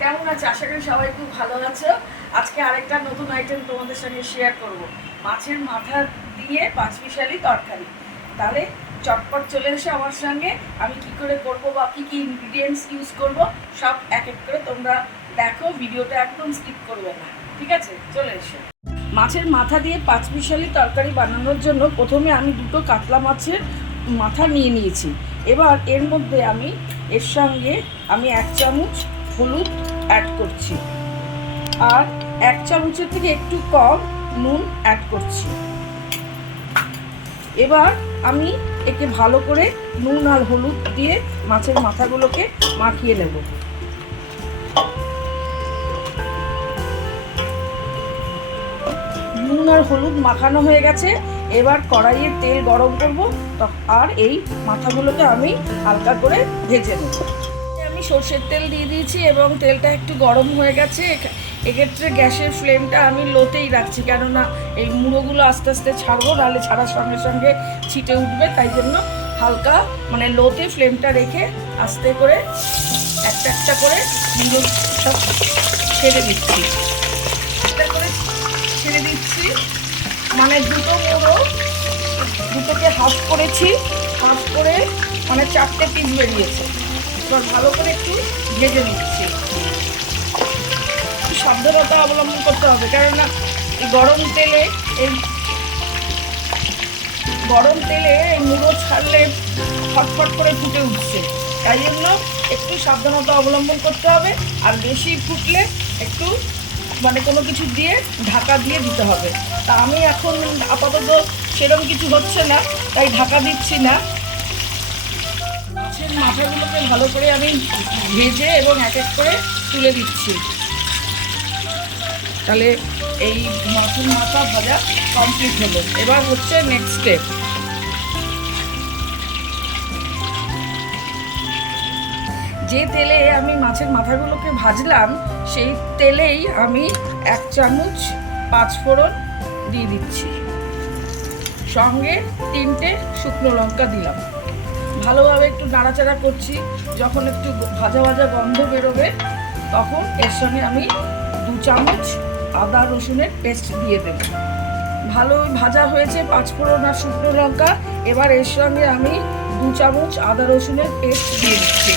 কেমন আছে? আশা করি সবাই খুব ভালো আছো। আজকে আরেকটা নতুন আইটেম তোমাদের সঙ্গে শেয়ার করব। মাছের মাথা দিয়ে পাঁচমিশালি তরকারি। তাহলে চটপট চলে এসে আমার সঙ্গে আমি কি করে করব বা কী কী ইনগ্রিডিয়েন্টস ইউজ করব সব এক এক করে তোমরা দেখো, ভিডিওটা একদম স্কিপ করবে না, ঠিক আছে? চলে এসো। মাছের মাথা দিয়ে পাঁচমিশালি তরকারি বানানোর জন্য প্রথমে আমি দুটো কাতলা মাছের মাথা নিয়ে নিয়েছি। এবার এর মধ্যে এর সঙ্গে আমি 1 চামচ হলুদ অ্যাড করছি আর 1 চামচের থেকে একটু কম নুন অ্যাড করছি। এবার আমি একে ভালো করে নুন আর হলুদ দিয়ে মাছের মাথাগুলোকে মাখিয়ে নেব। নুন আর হলুদ মাখানো হয়ে গেছে। এবার কড়াইয়ে তেল গরম করব আর এই মাথাগুলোকে আমি হালকা করে ভেজে নেব। আমি সর্ষের তেল দিয়ে দিয়েছি এবং তেলটা একটু গরম হয়ে গেছে। এক্ষেত্রে গ্যাসের ফ্লেমটা আমি লোতেই রাখছি, কেননা এই মুড়োগুলো আস্তে আস্তে ছাড়বো, নাহলে ছাড়ার সঙ্গে সঙ্গে ছিটে উঠবে। তাই জন্য হালকা লোতে ফ্লেমটা রেখে আস্তে করে একটা একটা করে মুড়ো সব ছেড়ে দিচ্ছি। একটা করে ছেড়ে দিচ্ছি, দুটো মুড়ো, দুটোকে হাফ করেছি, হাফ করে 4টে পিস বেরিয়েছে। এবার ভালো করে একটু ভেজে নিচ্ছি। সাবধানতা অবলম্বন করতে হবে, কেননা এই গরম তেলে এই মুড়ো ছাড়লে ফটফট করে ফুটে উঠছে। তাই জন্য একটু সাবধানতা অবলম্বন করতে হবে। আর বেশি ফুটলে একটু কোনো কিছু দিয়ে ঢাকা দিয়ে দিতে হবে। তা আমি এখন আপাতত সেরকম কিছু হচ্ছে না, তাই ঢাকা দিচ্ছি না। মাছের মাথাগুলোকে ভালো করে আমি ভেজে এবং এক এক করে তুলে দিচ্ছি। তাহলে এই মাছের মাথা ভাজা কমপ্লিট হলো। এবার হচ্ছে নেক্সট স্টেপ। যে তেলে আমি মাছের মাথাগুলোকে ভাজলাম সেই তেলেই আমি 1 চামচ 5 ফোড়ন দিয়ে দিচ্ছি, সঙ্গে 3টে শুকনো লঙ্কা দিলাম। ভালোভাবে একটু নাড়াচাড়া করছি। যখন একটু ভাজা ভাজা গন্ধ বেরোবে তখন এর সঙ্গে আমি 2 চামচ আদা রসুনের পেস্ট দিয়ে দেব। ভালো ভাজা হয়েছে 5 ফোড়ন আর শুকনো লঙ্কা। এবার এর সঙ্গে আমি 2 চামচ আদা রসুনের পেস্ট দিয়ে দিচ্ছি।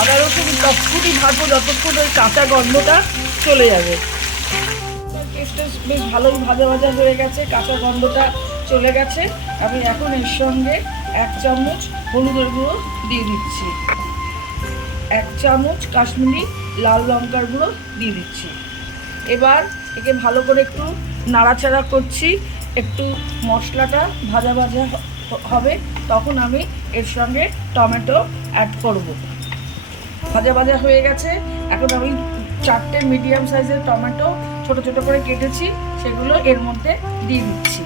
আদা রসুন ততক্ষণই ভাজবো যতক্ষণ ওই কাঁচা গন্ধটা চলে যাবে। পেস্টটা বেশ ভালোই ভাজা ভাজা হয়ে গেছে, কাঁচা গন্ধটা চলে গেছে। আমি এখন এর সঙ্গে 1 চামচ হলুদের গুঁড়ো দিয়ে দিচ্ছি, 1 চামচ কাশ্মীরি লাল লঙ্কার গুঁড়ো দিয়ে দিচ্ছি। এবার একে ভালো করে একটু নাড়াচাড়া করছি। একটু মশলাটা ভাজা ভাজা হবে তখন আমি এর সঙ্গে টমেটো অ্যাড করব। ভাজা ভাজা হয়ে গেছে। এখন আমি 4টে মিডিয়াম সাইজের টমেটো ছোট ছোট করে কেটেছি, সেগুলো এর মধ্যে দিয়ে দিচ্ছি।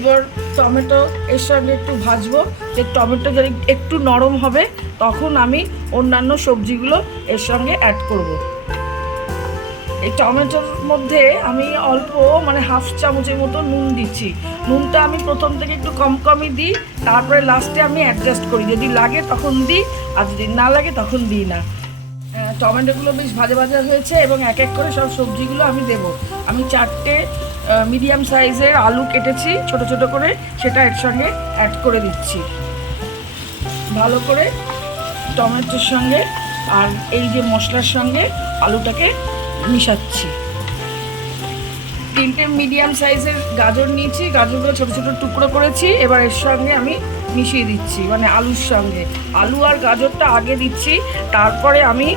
এবার টমেটো এর সঙ্গে একটু ভাজবো। যে টমেটো যদি একটু নরম হবে তখন আমি অন্যান্য সবজিগুলো এর সঙ্গে অ্যাড করব। এই টমেটোর মধ্যে আমি অল্প হাফ চামচের মতো নুন দিচ্ছি। নুনটা আমি প্রথম থেকে একটু কমই দিই, তারপরে লাস্টে আমি অ্যাডজাস্ট করি। যদি লাগে তখন দিই, আর যদি না লাগে তখন দিই না। টমেটোগুলো বেশ ভাজা ভাজা হয়েছে এবং এক এক করে সব সবজিগুলো আমি দেব। আমি 4টে মিডিয়াম সাইজের আলু কেটেছি ছোট ছোট করে, সেটা এর সঙ্গে অ্যাড করে দিচ্ছি। ভালো করে টমেটোর সঙ্গে আর এই যে মশলার সঙ্গে আলুটাকে মিশাচ্ছি। 3টে মিডিয়াম সাইজের গাজর নিয়েছি, গাজরগুলো ছোট ছোট টুকরো করেছি। এবার এর সঙ্গে আমি মিশিয়ে দিচ্ছি, আলুর সঙ্গে। আলু আর গাজরটা আগে দিচ্ছি, তারপরে আমি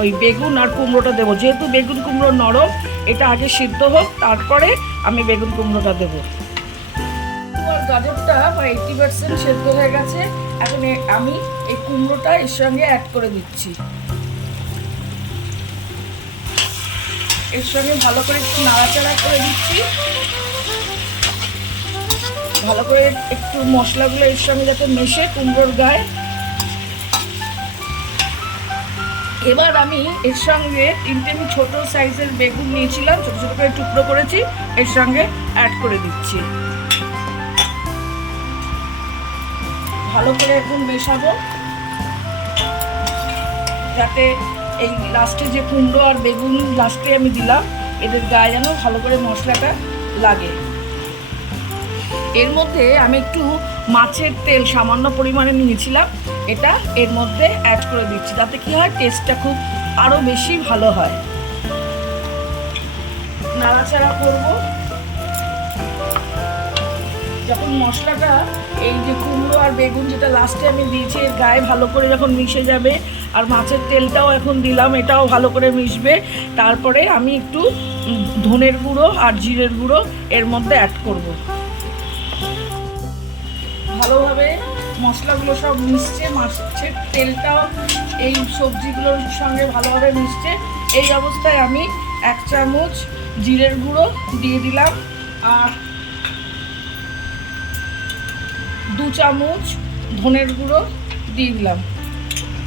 ওই বেগুন আর কুমড়োটা দেবো। যেহেতু বেগুন কুমড়ো নরম, এটা আগে সিদ্ধ হোক, তারপরে আমি বেগুন কুমড়োটা দেবো। আলু আর গাজরটা 80% সেদ্ধ হয়ে গেছে। এখন আমি এই কুমড়োটা এর সঙ্গে অ্যাড করে দিচ্ছি। এর সঙ্গে ভালো করে একটু নাড়াচাড়া করে দিচ্ছি। ভালো করে একটু মশলাগুলো এর সঙ্গে যাতে মেশে কুমড়োর গায়ে। এবার আমি এর সঙ্গে 3টে ছোট সাইজের বেগুন নিয়েছিলাম, ছোট ছোট করে টুকরো করেছি, এর সঙ্গে অ্যাড করে দিচ্ছি। ভালো করে এখন মেশাবো, যাতে এই লাস্টে যে কুমড়ো আর বেগুন লাস্টে আমি দিলাম এদের গায়ে যেন ভালো করে মশলাটা লাগে। এর মধ্যে আমি একটু মাছের তেল সামান্য পরিমাণে নিয়েছিলাম, এটা এর মধ্যে অ্যাড করে দিচ্ছি, তাতে কি হয় টেস্টটা খুব আরও বেশি ভালো হয়। নাড়াচাড়া করব। যখন মশলাটা এই যে কুমড়ো আর বেগুন যেটা লাস্টে আমি দিয়েছি এর গায়ে ভালো করে যখন মিশে যাবে, আর মাছের তেলটাও এখন দিলাম, এটাও ভালো করে মিশবে, তারপরে আমি একটু ধনের গুঁড়ো আর জিরের গুঁড়ো এর মধ্যে অ্যাড করব। ভালোভাবে মশলাগুলো সব মিশছে, মাছের তেলটাও এই সবজিগুলোর সঙ্গে ভালোভাবে মিশছে। এই অবস্থায় আমি 1 চামচ জিরের গুঁড়ো দিয়ে দিলাম, আর 2 চামচ ধনের গুঁড়ো দিয়ে দিলাম।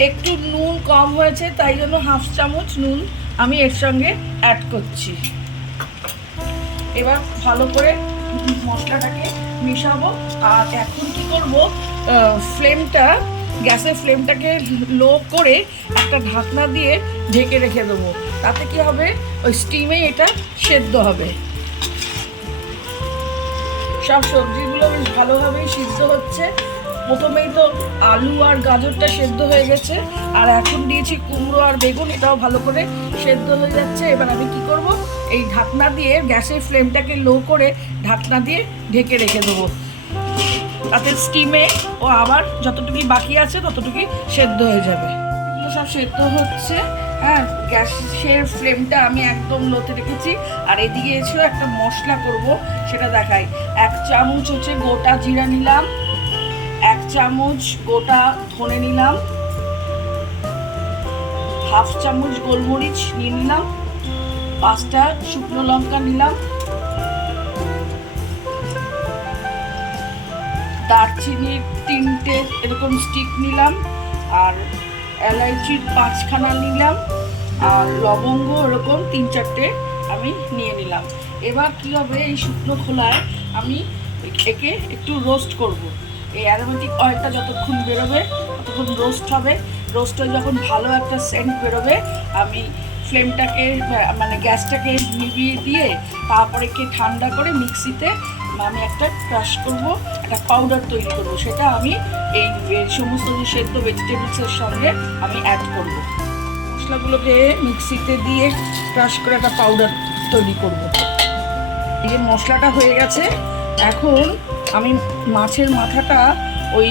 একটু নুন কম হয়েছে, তাই জন্য 1/2 চামচ নুন আমি এর সঙ্গে অ্যাড করছি। এবার ভালো করে মশলাটাকে মিশাবো। আর এখন কি করব, ফ্লেমটা গ্যাসের ফ্লেমটাকে লো করে একটা ঢাকনা দিয়ে ঢেকে রেখে দেবো, তাতে কি হবে ওই স্টিমেই এটা সেদ্ধ হবে। সব সবজিগুলো বেশ ভালোভাবেই সিদ্ধ হচ্ছে। প্রথমেই তো আলু আর গাজরটা সেদ্ধ হয়ে গেছে, আর এখন দিয়েছি কুমড়ো আর বেগুন, এটাও ভালো করে সেদ্ধ হয়ে যাচ্ছে। এবার আমি কি করব, এই ঢাকনা দিয়ে গ্যাসের ফ্লেমটাকে লো করে ঢাকনা দিয়ে ঢেকে রেখে দেবো, তাতে স্টিমে ও আবার যতটুকুই বাকি আছে ততটুকুই সেদ্ধ হয়ে যাবে। এগুলো সব সেদ্ধ হচ্ছে। হ্যাঁ, গ্যাসের ফ্লেমটা আমি একদম লোতে রেখেছি। আর এদিকে এসেও একটা মশলা করব, সেটা দেখাই। 1 চামচ হচ্ছে গোটা জিরা নিলাম, 1 চামচ গোটা ধনে নিলাম, 1/2 চামচ গোলমরিচ নিয়ে নিলাম, 5টা শুকনো লঙ্কা নিলাম, দারচিনির 3টে এরকম স্টিক নিলাম, আর এলাইচির 5খানা নিলাম, আর লবঙ্গ এরকম 3-4টে আমি নিয়ে নিলাম। এবার কী হবে, এই শুকনো খোলায় আমি একে একটু রোস্ট করব। এই অ্যারোমেটিক অয়েলটা যতক্ষণ বেরোবে ততক্ষণ রোস্ট হবে। রোস্ট হয়ে যখন ভালো একটা সেন্ট বেরোবে, আমি ফ্লেমটাকে মানে গ্যাসটাকে নিভিয়ে দিয়ে তারপরে কি ঠান্ডা করে মিক্সিতে আমি একটা ক্রাশ করব, একটা পাউডার তৈরি করব। সেটা আমি এই সমস্ত যে সেদ্ধ ভেজিটেবলসের সঙ্গে আমি অ্যাড করব। মশলাগুলোকে মিক্সিতে দিয়ে ক্রাশ করে একটা পাউডার তৈরি করব। এই যে মশলাটা হয়ে গেছে, এখন আমি মাছের মাথাটা ওই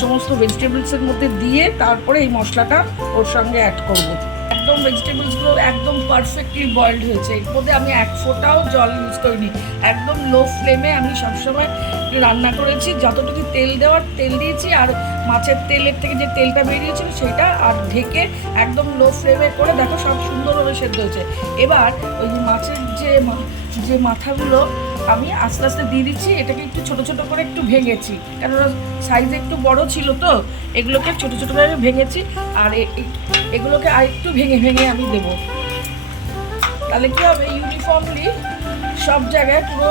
সমস্ত ভেজিটেবলসের মধ্যে দিয়ে তারপরে এই মশলাটা ওর সঙ্গে অ্যাড করব। একদম ভেজিটেবলসগুলো একদম পারফেক্টলি বয়েলড হয়েছে, এর মধ্যে আমি 1 ফোঁটাও জল ইউজ করিনি। একদম লো ফ্লেমে আমি সবসময় রান্না করেছি, যতটুকু তেল দেওয়ার তেল দিয়েছি, আর মাছের তেলের থেকে যে তেলটা বেরিয়েছিল সেটা, আর ঢেকে একদম লো ফ্লেমে করে দেখো সব সুন্দরভাবে সেদ্ধ হয়েছে। এবার ওই মাছের যে মাথাগুলো আমি আস্তে আস্তে দিয়ে দিচ্ছি। এটাকে একটু ছোট ছোট করে একটু ভেঙেছি, কেননা সাইজে একটু বড় ছিল তো, এগুলোকে ছোট ছোট করে ভেঙেছি। আর এগুলোকে আর একটু ভেঙে ভেঙে আমি দেবো, তাহলে কি হবে ইউনিফর্মলি সব জায়গায় পুরো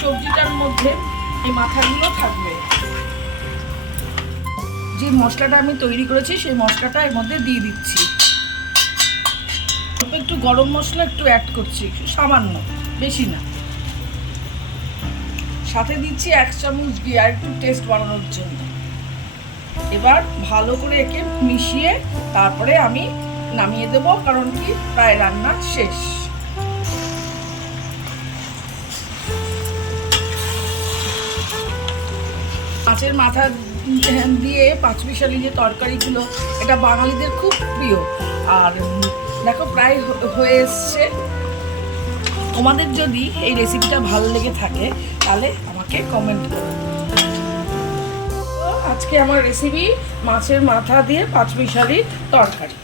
সবজিটার মধ্যে এই মাথাগুলো থাকবে। যে মশলাটা আমি তৈরি করেছি সেই মশলাটা এর মধ্যে দিয়ে দিচ্ছি। একটু গরম মশলা একটু অ্যাড করছি, সামান্য, বেশি না। সাথে দিচ্ছি 1 চামচ ঘি, আর একটু টেস্ট বাড়ানোর জন্য। এবার ভালো করে একে মিশিয়ে তারপরে আমি নামিয়ে দেব, কারণ কি প্রায় রান্না শেষ। মাছের মাথা দিয়ে পাঁচমিশালি যে তরকারিগুলো, এটা বাঙালিদের খুব প্রিয়। আর দেখো প্রায় হয়ে এসছে। তোমাদের যদি এই রেসিপিটা ভালো লেগে থাকে তাহলে আমাকে কমেন্ট করো। আজকে আমার রেসিপি মাছের মাথা দিয়ে পাঁচমিশালি তরকারি।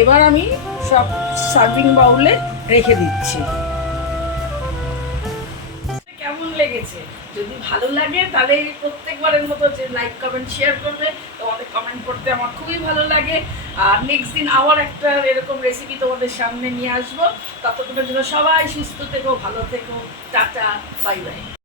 এবার আমি সব সার্ভিং বাউলে রেখে দিচ্ছি। কেমন লেগেছে? যদি ভালো লাগে তাহলে প্রত্যেকবারের মতো যে লাইক কমেন্ট শেয়ার করবে, তোমাদের কমেন্ট করতে আমার খুবই ভালো লাগে। আর নেক্সট দিন আবার একটা এরকম রেসিপি তোমাদের সামনে নিয়ে আসবো। ততক্ষণের জন্য সবাই সুস্থ থেকো, ভালো থেকো, টাটা, বাই বাই।